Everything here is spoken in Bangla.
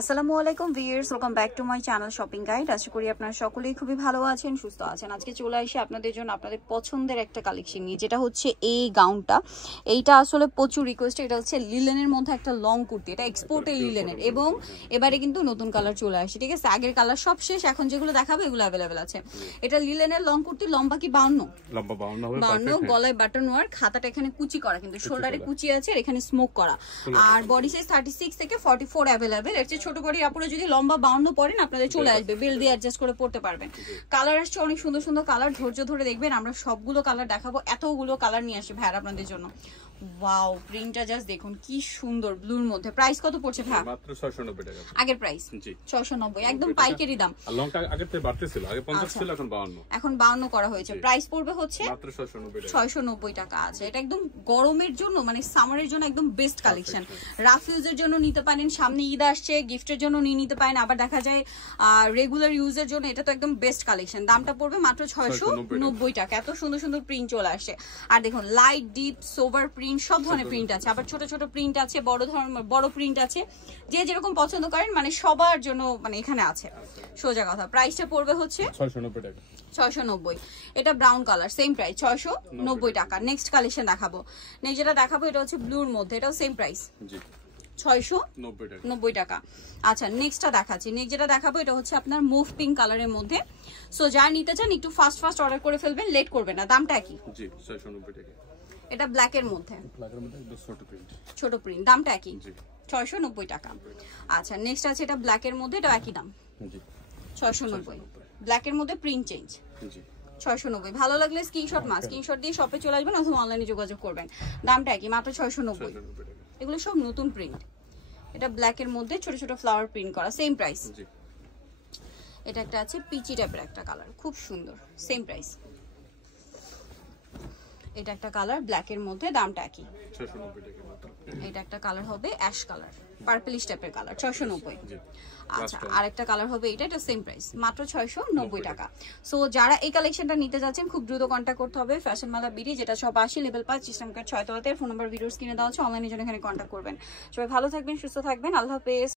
আসসালামু আলাইকুম viewers, welcome back to my channel shopping guide. আশা করি আপনারা সকলেই খুবই ভালো আছেন, সুস্থ আছেন। আজকে চলে আসি আপনাদের জন্য আপনাদের পছন্দের একটা কালেকশন নিয়ে, যেটা হচ্ছে এই গাউনটা। এইটা আসলে প্রচুর রিকোয়েস্ট। এটা হচ্ছে লিলেনের মধ্যে একটা লং কুর্তি, এটা এক্সপোর্টের লিলেনের, এবং এবারে কিন্তু নতুন কালার চলে আসে। ঠিক আছে, আগের কালার সব শেষ, এখন যেগুলো দেখাবো এগুলো অ্যাভেলেবেল আছে। এটা লিলেনের লং কুর্তি, লম্বা কি 52, গলায় বাটন ওয়ার্ক, হাতাটা এখানে কুচি করা, কিন্তু শোল্ডারে কুচি আছে, আর এখানে স্মোক করা, আর বডি সাইজ 36 থেকে 44 অ্যাভেলেবেল। এর চেয়ে ছোট বডির আপুরা যদি লম্বা 52 পরেন আপনাদের চলে আসবে, বেল দিয়ে অ্যাডজাস্ট করে পড়তে পারবেন। কালার আসছে অনেক সুন্দর সুন্দর কালার, ধৈর্য ধরে দেখবেন। আমরা সবগুলো কালার দেখাবো, এতগুলো কালার নিয়ে আসি ভাইয়া আপনাদের জন্য। ওয়াও, প্রিন্টটা জাস্ট দেখুন কি সুন্দর, ব্লুর মধ্যে। প্রাইস কত পড়ছে ভাই? মাত্র 690 টাকা। আগের প্রাইস জি 690, একদম পাইকারি দাম। আর লংটা আগে থেকে বাড়তে ছিল, আগে 50 ছিল, এখন 52। এখন 52 করা হয়েছে। প্রাইস পড়বে হচ্ছে মাত্র 690 টাকা। 690 টাকা আছে। এটা একদম গরমের জন্য, মানে সামারের জন্য একদম বেস্ট কালেকশন। রাফ ইউজের জন্য নিতে পারেন, সামনে ঈদ আসছে, গিফটের জন্য নিয়ে নিতে পারেন, আবার দেখা যায় রেগুলার ইউজের জন্য এটা তো একদম বেস্ট কালেকশন। দামটা পড়বে মাত্র 690 টাকা। এত সুন্দর সুন্দর প্রিন্ট চলে আসে। আর দেখুন, লাইট, ডিপ, সোভার প্রিন্ট, সব ধরনের প্রিন্ট আছে, আবার ছোট ছোট প্রিন্ট আছে, বড় প্রিন্ট আছে, যে যেরকম পছন্দ করেন, মানে সবার জন্য মানে এখানে আছে। সোজা কথা, প্রাইসটা পড়বে হচ্ছে 690 টাকা। 690। এটা ব্রাউন কালার, সেম প্রাইস 690 টাকা। নেক্সট কালেকশন দেখাবো। নেক্সট যেটা দেখাবো এটা হচ্ছে ব্লুর মধ্যে, এটাও সেম প্রাইস জি 690 টাকা। আচ্ছা, নেক্সটটা দেখাচ্ছি। নেক্সট যেটা দেখাবো এটা হচ্ছে আপনার মুভ পিঙ্ক কালারের মধ্যে। সো যারা নিতে চান একটু ফাস্ট অর্ডার করে ফেলবেন, লেট করবেন না। দামটা কি? জি 690 টাকা। এটা ব্ল্যাকের মধ্যে, একদম ছোট প্রিন্ট, দামটা কি? জি 690 টাকা। আচ্ছা, নেক্সট আছে এটা ব্ল্যাকের মধ্যে, এটা একই দাম জি 690। ব্ল্যাকের মধ্যে প্রিন্ট চেঞ্জ জি 690। ভালো লাগলে স্ক্রিনশট দিয়ে শপে চলে আসবেন অথবা অনলাইনে যোগাযোগ করবেন। দামটা কি? মাত্র 690। এগুলো সব নতুন প্রিন্ট। এটা ব্ল্যাকের মধ্যে ছোট ছোট ফ্লাওয়ার প্রিন্ট করা, সেম প্রাইস। জি এটা একটা আছে পিচি টাইপের একটা কালার, খুব সুন্দর, সেম প্রাইস। এটা একটা কালার ব্ল্যাকের মধ্যে, দামটা কি? 690 টাকা মাত্র। এটা একটা কালার হবে অ্যাশ কালার, পার্পলিশ টাইপের কালার, 690। জি আচ্ছা, আরেকটা কালার হবে এটা সেম প্রাইস, মাত্র 690 টাকা। সো যারা এই কালেকশনটা নিতে যাচ্ছেন খুব দ্রুত কন্ট্যাক্ট করতে হবে ফ্যাশন মালা বিডি, যেটা সব 80 লেভেল 5 সিস্টেম কার্ড 6 তলাতে। ফোন নাম্বার ভিডিওস কিনে দেওয়া হচ্ছে, অনলাইনে জন্য এখানে কন্ট্যাক্ট করবেন। সবাই ভালো থাকবেন, সুস্থ থাকবেন, আল্লাহ হাফেজ।